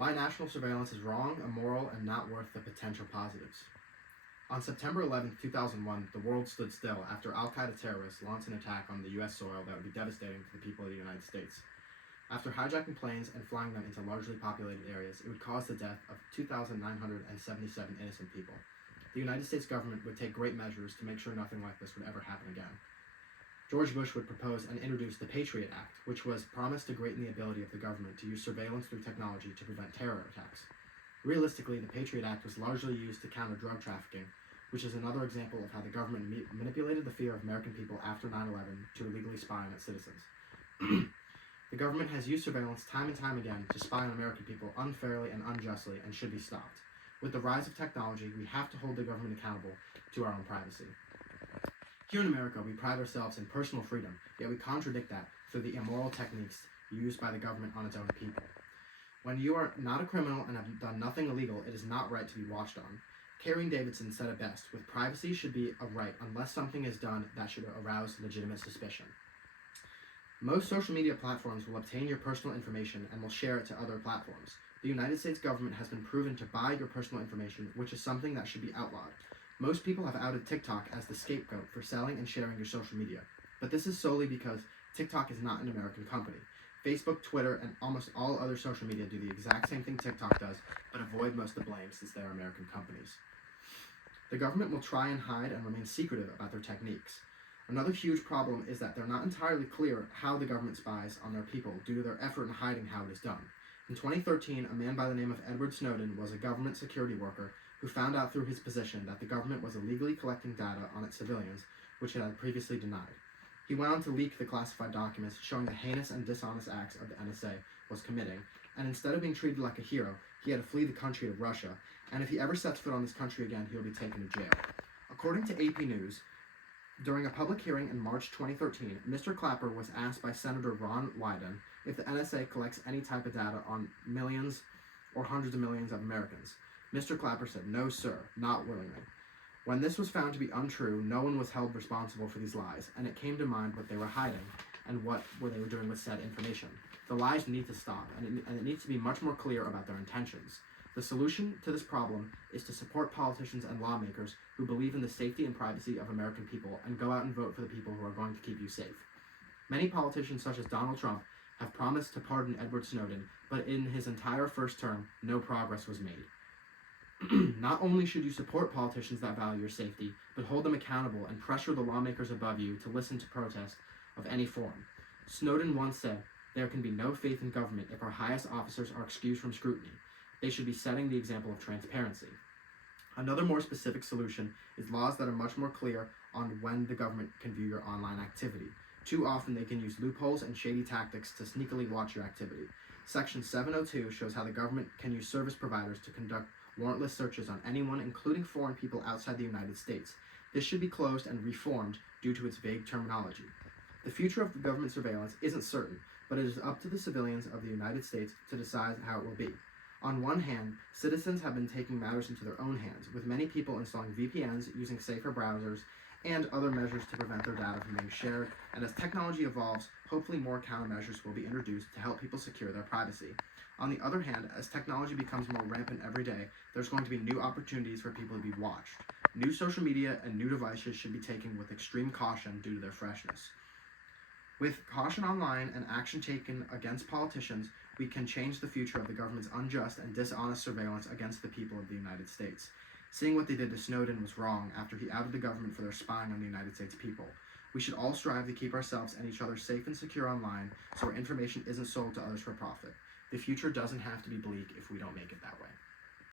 Why national surveillance is wrong, immoral, and not worth the potential positives. On September 11, 2001, the world stood still after al-Qaeda terrorists launched an attack on the U.S. soil that would be devastating to the people of the United States. After hijacking planes and flying them into largely populated areas, it would cause the death of 2,977 innocent people. The United States government would take great measures to make sure nothing like this would ever happen again. George Bush would propose and introduce the Patriot Act, which was promised to greaten the ability of the government to use surveillance through technology to prevent terror attacks. Realistically, the Patriot Act was largely used to counter drug trafficking, which is another example of how the government manipulated the fear of American people after 9/11 to illegally spy on its citizens. The government has used surveillance time and time again to spy on American people unfairly and unjustly and should be stopped. With the rise of technology, we have to hold the government accountable to our own privacy. Here in America, we pride ourselves in personal freedom, yet we contradict that through the immoral techniques used by the government on its own people. When you are not a criminal and have done nothing illegal, it is not right to be watched on. Karen Davidson said it best, with privacy should be a right unless something is done that should arouse legitimate suspicion. Most social media platforms will obtain your personal information and will share it to other platforms. The United States government has been proven to buy your personal information, which is something that should be outlawed. Most people have outed TikTok as the scapegoat for selling and sharing your social media, but this is solely because TikTok is not an American company. Facebook, Twitter, and almost all other social media do the exact same thing TikTok does, but avoid most of the blame since they are American companies. The government will try and hide and remain secretive about their techniques. Another huge problem is that they're not entirely clear how the government spies on their people due to their effort in hiding how it is done. In 2013, a man by the name of Edward Snowden was a government security worker who found out through his position that the government was illegally collecting data on its civilians, which it had previously denied. He went on to leak the classified documents showing the heinous and dishonest acts of the NSA was committing, and instead of being treated like a hero, he had to flee the country to Russia, and if he ever sets foot on this country again, he'll be taken to jail. According to AP News, during a public hearing in March 2013, Mr. Clapper was asked by Senator Ron Wyden if the NSA collects any type of data on millions or hundreds of millions of Americans. Mr. Clapper said, "No, sir, not willingly." When this was found to be untrue, no one was held responsible for these lies, and it came to mind what they were hiding and what they were doing with said information. The lies need to stop, and it needs to be much more clear about their intentions. The solution to this problem is to support politicians and lawmakers who believe in the safety and privacy of American people and go out and vote for the people who are going to keep you safe. Many politicians, such as Donald Trump, have promised to pardon Edward Snowden, but in his entire first term, no progress was made. Not only should you support politicians that value your safety, but hold them accountable and pressure the lawmakers above you to listen to protests of any form. Snowden once said, "There can be no faith in government if our highest officers are excused from scrutiny. They should be setting the example of transparency." Another more specific solution is laws that are much more clear on when the government can view your online activity. Too often they can use loopholes and shady tactics to sneakily watch your activity. Section 702 shows how the government can use service providers to conduct warrantless searches on anyone, including foreign people outside the United States. This should be closed and reformed due to its vague terminology. The future of government surveillance isn't certain, but it is up to the civilians of the United States to decide how it will be. On one hand, citizens have been taking matters into their own hands, with many people installing VPNs, using safer browsers, and other measures to prevent their data from being shared, and as technology evolves, hopefully more countermeasures will be introduced to help people secure their privacy. On the other hand, as technology becomes more rampant every day, there's going to be new opportunities for people to be watched. New social media and new devices should be taken with extreme caution due to their freshness. With caution online and action taken against politicians, we can change the future of the government's unjust and dishonest surveillance against the people of the United States. Seeing what they did to Snowden was wrong after he outed the government for their spying on the United States people. We should all strive to keep ourselves and each other safe and secure online so our information isn't sold to others for profit. The future doesn't have to be bleak if we don't make it that way.